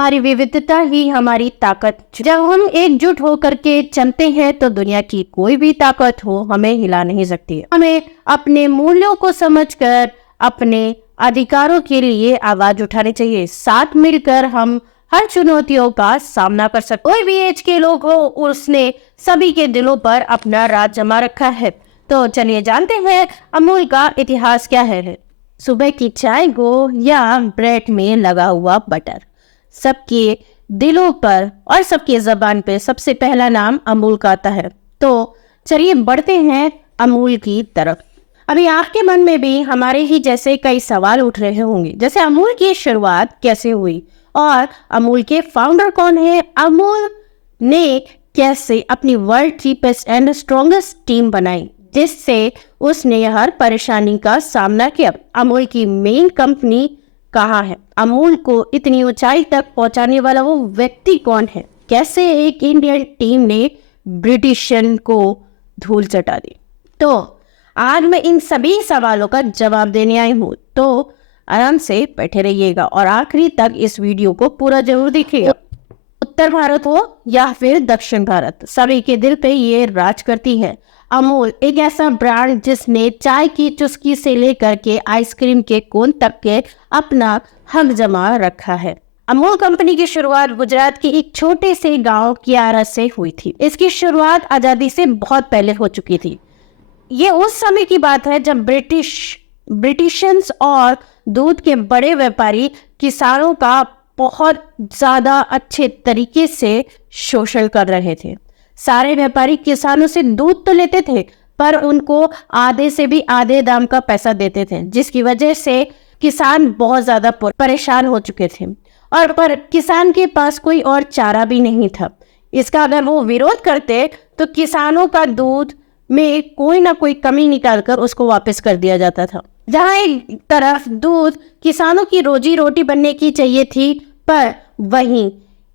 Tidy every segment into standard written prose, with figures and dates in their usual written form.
हमारी विविधता ही हमारी ताकत। जब हम एकजुट होकर के चलते हैं तो दुनिया की कोई भी ताकत हो हमें हिला नहीं सकती। हमें अपने मूल्यों को समझकर अपने अधिकारों के लिए आवाज उठानी चाहिए। साथ मिलकर हम हर चुनौतियों का सामना कर सकते। कोई भी एज के लोग हो, उसने सभी के दिलों पर अपना राज जमा रखा है। तो चलिए जानते हैं अमूल का इतिहास क्या है। सुबह की चाय को या ब्रेड में लगा हुआ बटर, सबके दिलों पर और सबकी जबान पे सबसे पहला नाम अमूल का आता है। तो चलिए बढ़ते हैं अमूल की तरफ। अभी आपके मन में भी हमारे ही जैसे कई सवाल उठ रहे होंगे, जैसे अमूल की शुरुआत कैसे हुई और अमूल के फाउंडर कौन है, अमूल ने कैसे अपनी वर्ल्ड की बेस्ट एंड स्ट्रॉन्गेस्ट टीम बनाई जिससे उसने हर परेशानी का सामना किया। अमूल की मेन कंपनी कहाँ है, अमूल को इतनी ऊंचाई तक पहुंचाने वाला वो व्यक्ति कौन है, कैसे एक इंडियन टीम ने ब्रिटिशन को धूल चटा दी। तो आज मैं इन सभी सवालों का जवाब देने आई हूँ, तो आराम से बैठे रहिएगा और आखिरी तक इस वीडियो को पूरा जरूर देखिएगा। उत्तर भारत हो या फिर दक्षिण भारत, सभी के दिल पे ये राज करती है। अमूल एक ऐसा ब्रांड जिसने चाय की चुस्की से लेकर के आइसक्रीम के कोन तक के अपना हक जमा रखा है। अमूल कंपनी की शुरुआत गुजरात के एक छोटे से गांव कियारा से हुई थी। इसकी शुरुआत आजादी से बहुत पहले हो चुकी थी। ये उस समय की बात है जब ब्रिटिशर्स और दूध के बड़े व्यापारी किसानों का बहुत ज्यादा अच्छे तरीके से शोषण कर रहे थे। सारे व्यापारी किसानों से दूध तो लेते थे पर उनको आधे से भी आधे दाम का पैसा देते थे, जिसकी वजह से किसान बहुत ज्यादा परेशान हो चुके थे और पर किसान के पास कोई और चारा भी नहीं था। इसका अगर वो विरोध करते तो किसानों का दूध में कोई ना कोई कमी निकालकर उसको वापस कर दिया जाता था। जहाँ एक तरफ दूध किसानों की रोजी रोटी बनने की चाहिए थी, पर वहीं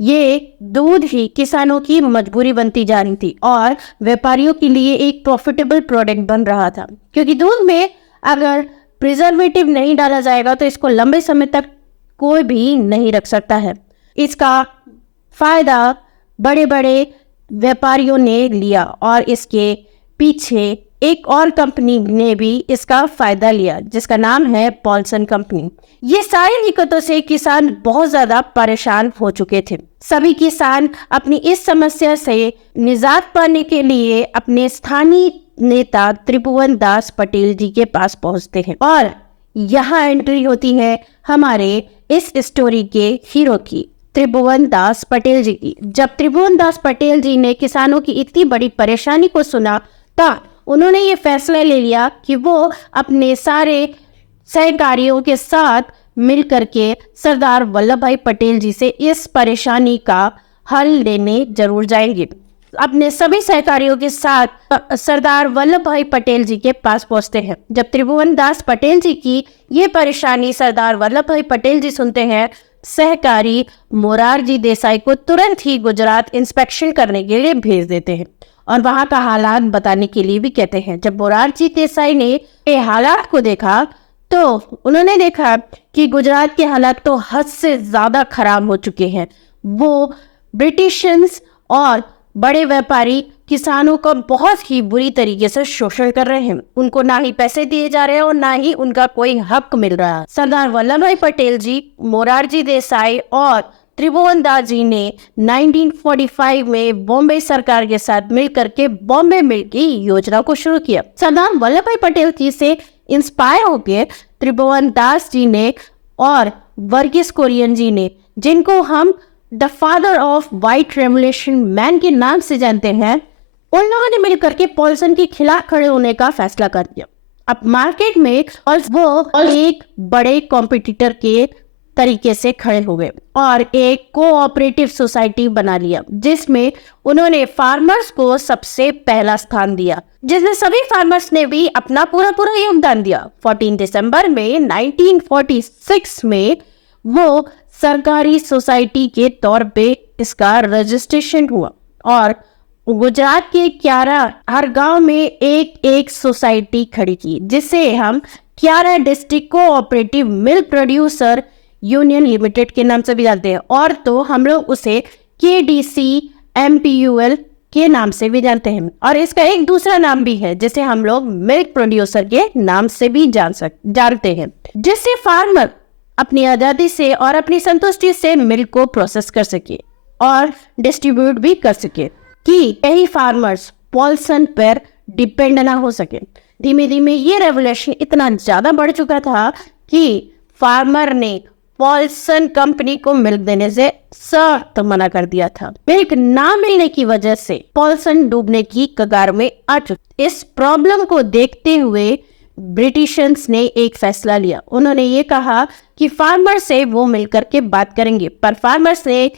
ये दूध ही किसानों की मजबूरी बनती जा रही थी और व्यापारियों के लिए एक प्रॉफिटेबल प्रोडक्ट बन रहा था, क्योंकि दूध में अगर प्रिजर्वेटिव नहीं डाला जाएगा तो इसको लंबे समय तक कोई भी नहीं रख सकता है। इसका फायदा बड़े बड़े व्यापारियों ने लिया और इसके पीछे एक और कंपनी ने भी इसका फायदा लिया जिसका नाम है पॉल्सन कंपनी। ये सारी दिक्कतों से किसान बहुत ज्यादा परेशान हो चुके थे। सभी किसान अपनी इस समस्या से निजात पाने के लिए अपने स्थानीय नेता त्रिभुवन दास पटेल जी के पास पहुंचते हैं और यहाँ एंट्री होती है हमारे इस स्टोरी के हीरो की, त्रिभुवन दास पटेल जी की। जब त्रिभुवन दास पटेल जी ने किसानों की इतनी बड़ी परेशानी को सुना तब उन्होंने ये फैसला ले लिया कि वो अपने सारे सहकारियों के साथ मिल करके सरदार वल्लभ भाई पटेल जी से इस परेशानी का हल लेने जरूर जाएंगे। अपने सभी सहकारियों के साथ सरदार वल्लभ भाई पटेल जी के पास पहुंचते हैं। जब त्रिभुवन दास पटेल जी की ये परेशानी सरदार वल्लभ भाई पटेल जी सुनते हैं, सहकारी मोरारजी देसाई को तुरंत ही गुजरात इंस्पेक्शन करने के लिए भेज देते हैं और वहां का हालात बताने के लिए भी कहते हैं। जब मोरारजी देसाई ने ये हालात को देखा तो उन्होंने देखा कि गुजरात के हालात तो हद से ज्यादा खराब हो चुके हैं। वो ब्रिटिशर्स और बड़े व्यापारी किसानों का बहुत ही बुरी तरीके से शोषण कर रहे हैं। उनको ना ही पैसे दिए जा रहे हैं और ना ही उनका कोई हक मिल रहा है। सरदार वल्लभ भाई पटेल जी, मोरारजी देसाई और त्रिभुवन दास जी ने 1945 में बॉम्बे सरकार के साथ मिलकर के बॉम्बे मिल की योजना को शुरू किया। सरदार वल्लभ भाई पटेल जी से इंस्पायर होकर त्रिभुवन दास जी ने और वर्गीस कुरियन जी ने, जिनको हम the father of white revolution man के नाम से जानते हैं, उन लोगों ने मिलकर के पॉल्सन के खिलाफ खड़े होने का फैसला कर दिया। अब मार्केट में और वो एक बड़े कॉम्पिटिटर के तरीके से खड़े हो गए और एक कोऑपरेटिव सोसाइटी बना लिया जिसमें उन्होंने फार्मर्स को सबसे पहला स्थान दिया, जिसमें सभी फार्मर्स ने भी अपना पूरा योगदान दिया। 14 दिसंबर में 1946 में वो सरकारी सोसाइटी के तौर पे इसका रजिस्ट्रेशन हुआ और गुजरात के 11 हर गांव में एक सोसाइटी खड़ी की, जिसे हम 11 district cooperative milk producer union limited के नाम से भी जानते हैं, और तो हम लोग उसे KDCMPUL के नाम से भी जानते हैं। और इसका एक दूसरा नाम भी है जिसे हम लोग मिल्क प्रोड्यूसर के नाम से भी जानते हैं, जिससे फार्मर अपनी आजादी से और अपनी संतुष्टि से मिल्क को प्रोसेस कर सके और डिस्ट्रीब्यूट भी कर सके, कि यही फार्मर्स पॉल्सन पर डिपेंड ना हो सके। धीमे धीमे ये रेवोल्यूशन इतना ज्यादा बढ़ चुका था कि फार्मर ने पॉल्सन कंपनी को मिल्क देने से सख्त मना कर दिया था। मिल्क ना मिलने की वजह से पॉल्सन डूबने की कगार में आ चुकी। इस प्रॉब्लम को देखते हुए ब्रिटिशर्स ने एक फैसला लिया। उन्होंने ये कहा कि फार्मर से वो मिलकर के बात करेंगे, पर फार्मर्स ने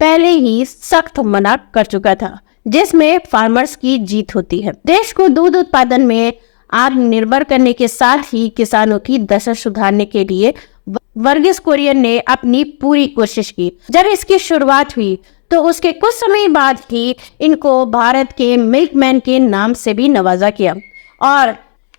पहले ही सख्त मना कर चुका था, जिसमें फार्मर्स की जीत होती है। देश को दूध उत्पादन में आत्मनिर्भर करने के साथ ही किसानों की दशा सुधारने के लिए वर्गीस कुरियन ने अपनी पूरी कोशिश की। जब इसकी शुरुआत हुई तो उसके कुछ समय बाद ही इनको भारत के मिल्कमैन के नाम से भी नवाजा किया। और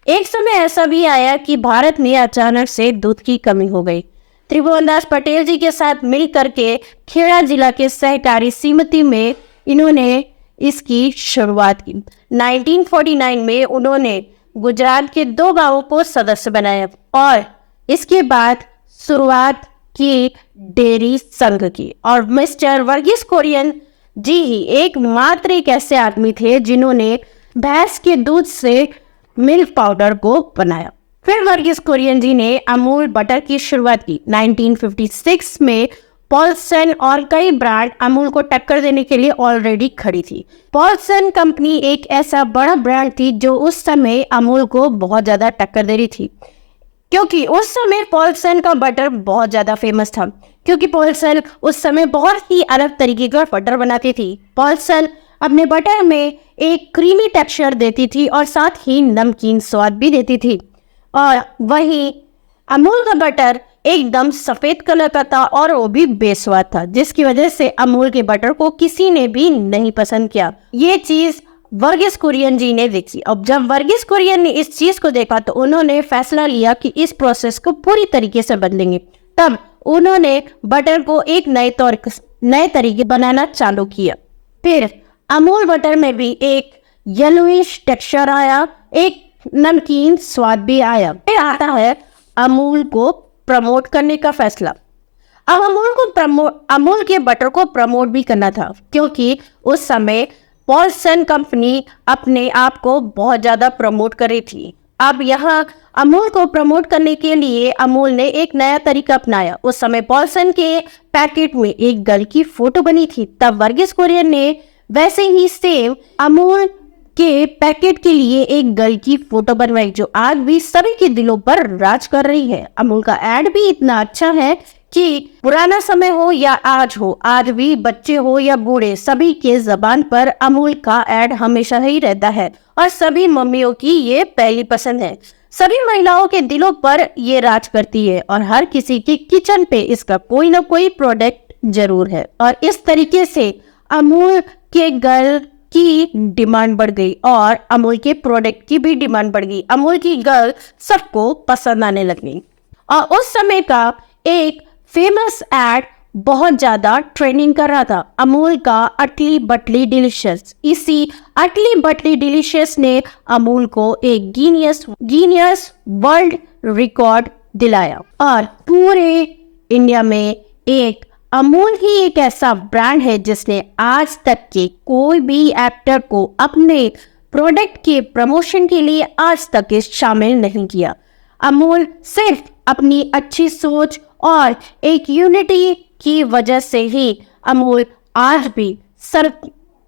एक समय ऐसा भी आया कि भारत में अचानक से दूध की कमी हो गई। त्रिभुवनदास पटेल जी के साथ मिल करके खेड़ा जिला के सहकारी समिति में इन्होंने इसकी शुरुआत की। 1949 में उन्होंने गुजरात के 2 गांवों को सदस्य बनाया और इसके बाद शुरुआत की डेयरी संघ की। और मिस्टर वर्गीस कुरियन जी ही एकमात्र एक ऐसे आदमी थे जिन्होंने भैंस के दूध से मिल्क पाउडर को बनाया। फिर वर्गीस कुरियन जी ने अमूल बटर की शुरुआत की। 1956 में पॉल्सन और कई ब्रांड अमूल को टक्कर देने के लिए ऑलरेडी खड़ी थी। पॉल्सन कंपनी एक ऐसा बड़ा ब्रांड थी जो उस समय अमूल को बहुत ज्यादा टक्कर दे रही थी, क्योंकि उस समय पॉल्सन का बटर बहुत ज्यादा फेमस था, क्योंकि पॉल्सन उस समय बहुत ही अलग तरीके का बटर बनाती थी। पॉल्सन अपने बटर में एक क्रीमी टेक्सचर देती थी और साथ ही नमकीन स्वाद भी देती थी। और वहीं अमूल का बटर एकदम सफेद कलर का था और वो भी बेस्वाद था, जिसकी वजह से अमूल के बटर को किसी ने भी नहीं पसंद किया। ये चीज वर्गीस कुरियन जी ने देखी। अब जब वर्गीस कुरियन ने इस चीज को देखा तो उन्होंने फैसला लिया कि इस प्रोसेस को पूरी तरीके से बदलेंगे। तब उन्होंने बटर को एक नए तरीके बनाना चालू किया। फिर अमूल बटर में भी एक येलोइश टेक्सचर आया, एक नमकीन स्वाद भी आया। फिर आता है अमूल को प्रमोट करने का फैसला। अब अमूल के बटर को प्रमोट भी करना था, क्योंकि उस समय पॉल्सन कंपनी अपने आप को बहुत ज्यादा प्रमोट कर रही थी। अब यहाँ अमूल को प्रमोट करने के लिए अमूल ने एक नया तरीका अपनाया। उस समय पॉल्सन के पैकेट में एक गर्ल की फोटो बनी थी। तब वर्गीस कुरियन ने वैसे ही सेम अमूल के पैकेट के लिए एक गर्ल की फोटो बनवाई, जो आज भी सभी के दिलों पर राज कर रही है। अमूल का एड भी इतना अच्छा है कि पुराना समय हो या आज हो, आज भी बच्चे हो या बूढ़े, सभी के जबान पर अमूल का एड हमेशा ही रहता है और सभी मम्मियों की ये पहली पसंद है। सभी महिलाओं के दिलों पर ये राज करती है और हर किसी के किचन पे इसका कोई ना कोई प्रोडक्ट जरूर है। और इस तरीके से अमूल के गर्ल की डिमांड बढ़ गई और अमूल के प्रोडक्ट की भी डिमांड बढ़ गई। अमूल की गर्ल सबको पसंद आने लगी और उस समय का एक फेमस एड बहुत ज्यादा ट्रेंडिंग कर रहा था, अमूल का अटली बटली डिलीशियस। इसी अटली बटली डिलीशियस ने अमूल को एक गिनीज वर्ल्ड रिकॉर्ड दिलाया और पूरे इंडिया में एक अमूल ही एक ऐसा ब्रांड है जिसने आज तक के कोई भी एक्टर को अपने प्रोडक्ट के प्रमोशन के लिए आज तक शामिल नहीं किया। अमूल सिर्फ अपनी अच्छी सोच और एक यूनिटी की वजह से ही अमूल आज भी सब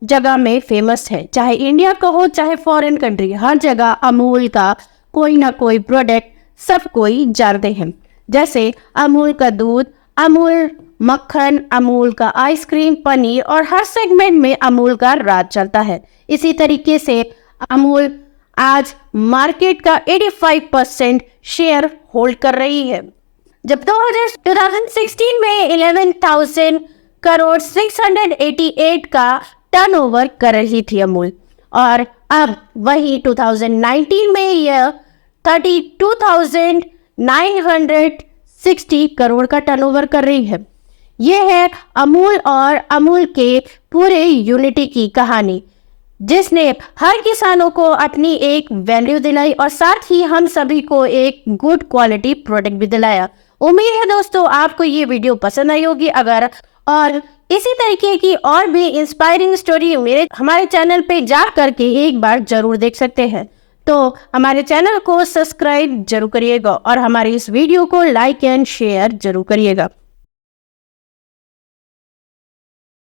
जगह में फेमस है, चाहे इंडिया का हो चाहे फॉरेन कंट्री, हर जगह अमूल का कोई ना कोई प्रोडक्ट सब कोई जानते हैं। जैसे अमूल का दूध, अमूल मक्खन, अमूल का आइसक्रीम, पनीर और हर सेगमेंट में अमूल का राज चलता है। इसी तरीके से अमूल आज मार्केट का 85% शेयर होल्ड कर रही है। जब 2016 में 11,000 करोड़ 688 का टर्नओवर कर रही थी अमूल, और अब वही 2019 में यह 32,900 60 करोड़ का टर्नओवर कर रही है। यह है अमूल और अमूल के पूरे यूनिटी की कहानी, जिसने हर किसानों को अपनी एक वैल्यू दिलाई और साथ ही हम सभी को एक गुड क्वालिटी प्रोडक्ट भी दिलाया। उम्मीद है दोस्तों आपको ये वीडियो पसंद आई होगी। अगर और इसी तरीके की और भी इंस्पायरिंग स्टोरी हमारे चैनल पे जा करके एक बार जरूर देख सकते हैं, तो हमारे चैनल को सब्सक्राइब जरूर करिएगा और हमारे इस वीडियो को लाइक एंड शेयर जरूर करिएगा।